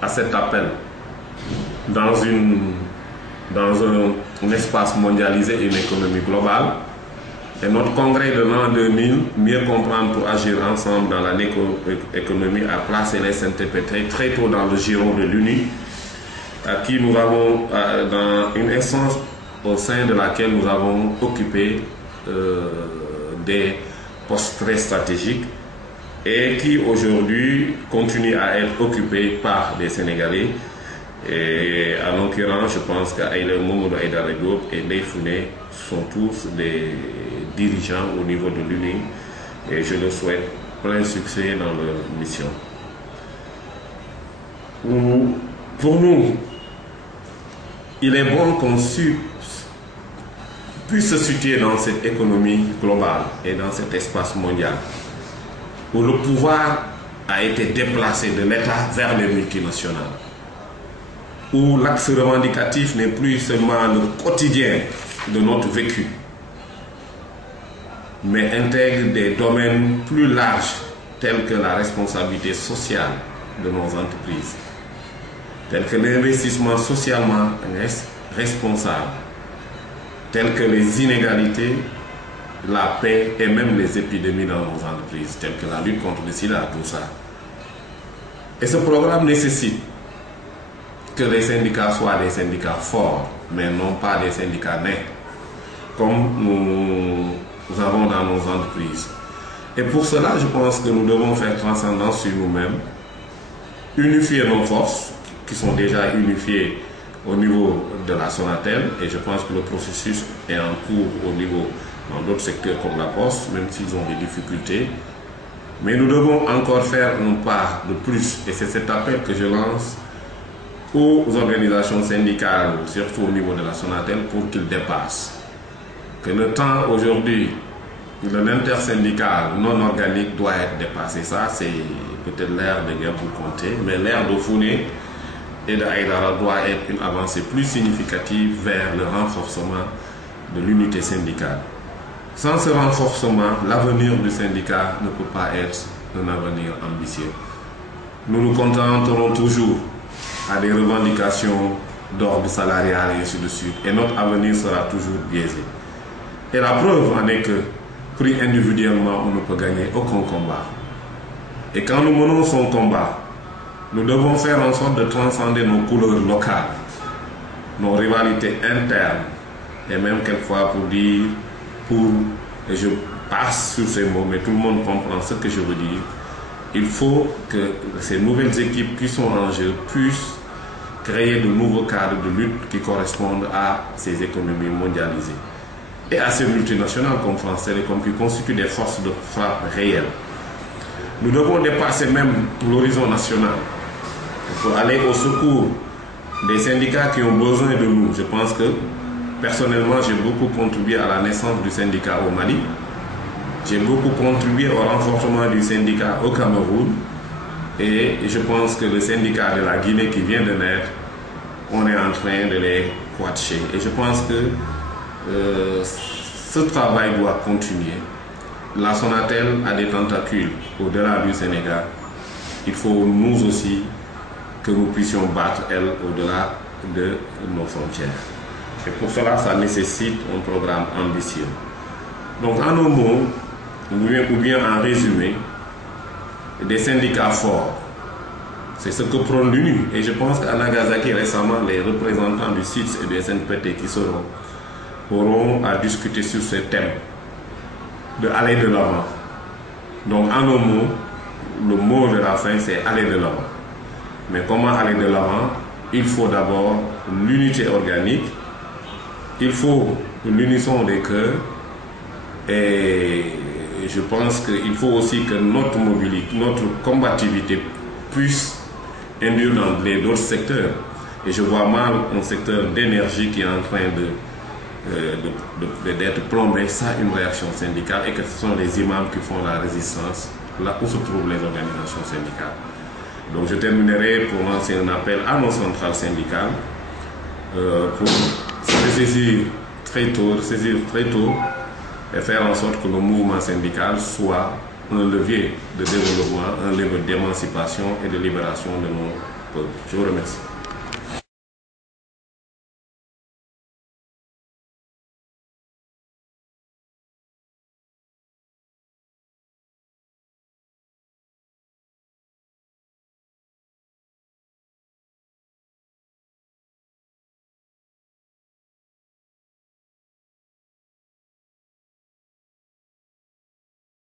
à cet appel dans, un espace mondialisé et une économie globale. Et notre congrès de l'an 2000, mieux comprendre pour agir ensemble dans la économie, a placé les SNTP très tôt dans le giron de l'UNI, à qui nous avons, dans une instance au sein de laquelle nous avons occupé des postes très stratégiques et qui aujourd'hui continue à être occupé par des Sénégalais. Et en l'occurrence, je pense qu'Aïda Aïdara Diop et Ndeye Founé sont tous des dirigeants au niveau de l'UNI et je leur souhaite plein succès dans leur mission. Pour nous, il est bon qu'on puisse se situer dans cette économie globale et dans cet espace mondial où le pouvoir a été déplacé de l'État vers les multinationales, où l'axe revendicatif n'est plus seulement le quotidien de notre vécu, mais intègre des domaines plus larges tels que la responsabilité sociale de nos entreprises, tels que l'investissement socialement responsable, tels que les inégalités, la paix et même les épidémies dans nos entreprises, telles que la lutte contre le sida, tout ça. Et ce programme nécessite que les syndicats soient des syndicats forts, mais non pas des syndicats nés, comme nous avons dans nos entreprises. Et pour cela, je pense que nous devons faire transcendance sur nous-mêmes, unifier nos forces, qui sont déjà unifiées au niveau de la Sonatel, et je pense que le processus est en cours au niveau dans d'autres secteurs comme la Poste, même s'ils ont des difficultés. Mais nous devons encore faire un pas de plus, et c'est cet appel que je lance aux organisations syndicales, surtout au niveau de la Sonatel, pour qu'ils dépassent. Que le temps aujourd'hui, l'intersyndical non organique doit être dépassé. Ça, c'est peut-être l'ère de guerre pour compter, mais l'ère de Founé et d'Aïdara doit être une avancée plus significative vers le renforcement de l'unité syndicale. Sans ce renforcement, l'avenir du syndicat ne peut pas être un avenir ambitieux. Nous nous contenterons toujours à des revendications d'ordre salarial et ainsi de suite, et notre avenir sera toujours biaisé. Et la preuve en est que, pris individuellement, on ne peut gagner aucun combat. Et quand nous menons son combat, nous devons faire en sorte de transcender nos couleurs locales, nos rivalités internes, et même quelquefois et je passe sur ces mots, mais tout le monde comprend ce que je veux dire, il faut que ces nouvelles équipes qui sont en jeu puissent créer de nouveaux cadres de lutte qui correspondent à ces économies mondialisées et à ces multinationales comme France Télécom qui constituent des forces de frappe réelles. Nous devons dépasser même l'horizon national pour aller au secours des syndicats qui ont besoin de nous. Je pense que personnellement, j'ai beaucoup contribué à la naissance du syndicat au Mali. J'ai beaucoup contribué au renforcement du syndicat au Cameroun. Et je pense que le syndicat de la Guinée qui vient de naître, on est en train de les coacher. Et je pense que ce travail doit continuer. La Sonatel a des tentacules au-delà du Sénégal. Il faut nous aussi que nous puissions battre, elle, au-delà de nos frontières. Et pour cela, ça nécessite un programme ambitieux. Donc, en un mot, ou bien en résumé, des syndicats forts. C'est ce que prône l'UNI. Et je pense qu'à Nagasaki, récemment, les représentants du CITS et du SNPT qui auront à discuter sur ce thème, de aller de l'avant. Donc, en un mot, le mot de la fin, c'est aller de l'avant. Mais comment aller de l'avant? Il faut d'abord l'unité organique, il faut l'unisson des cœurs, et je pense qu'il faut aussi que notre mobilité, notre combativité puisse induire dans d'autres secteurs. Et je vois mal un secteur d'énergie qui est en train d'être plombé sans une réaction syndicale, et que ce sont les imams qui font la résistance là où se trouvent les organisations syndicales. Donc je terminerai pour lancer un appel à nos centrales syndicales pour se saisir très tôt et faire en sorte que le mouvement syndical soit un levier de développement, un levier d'émancipation et de libération peuple. Je vous remercie.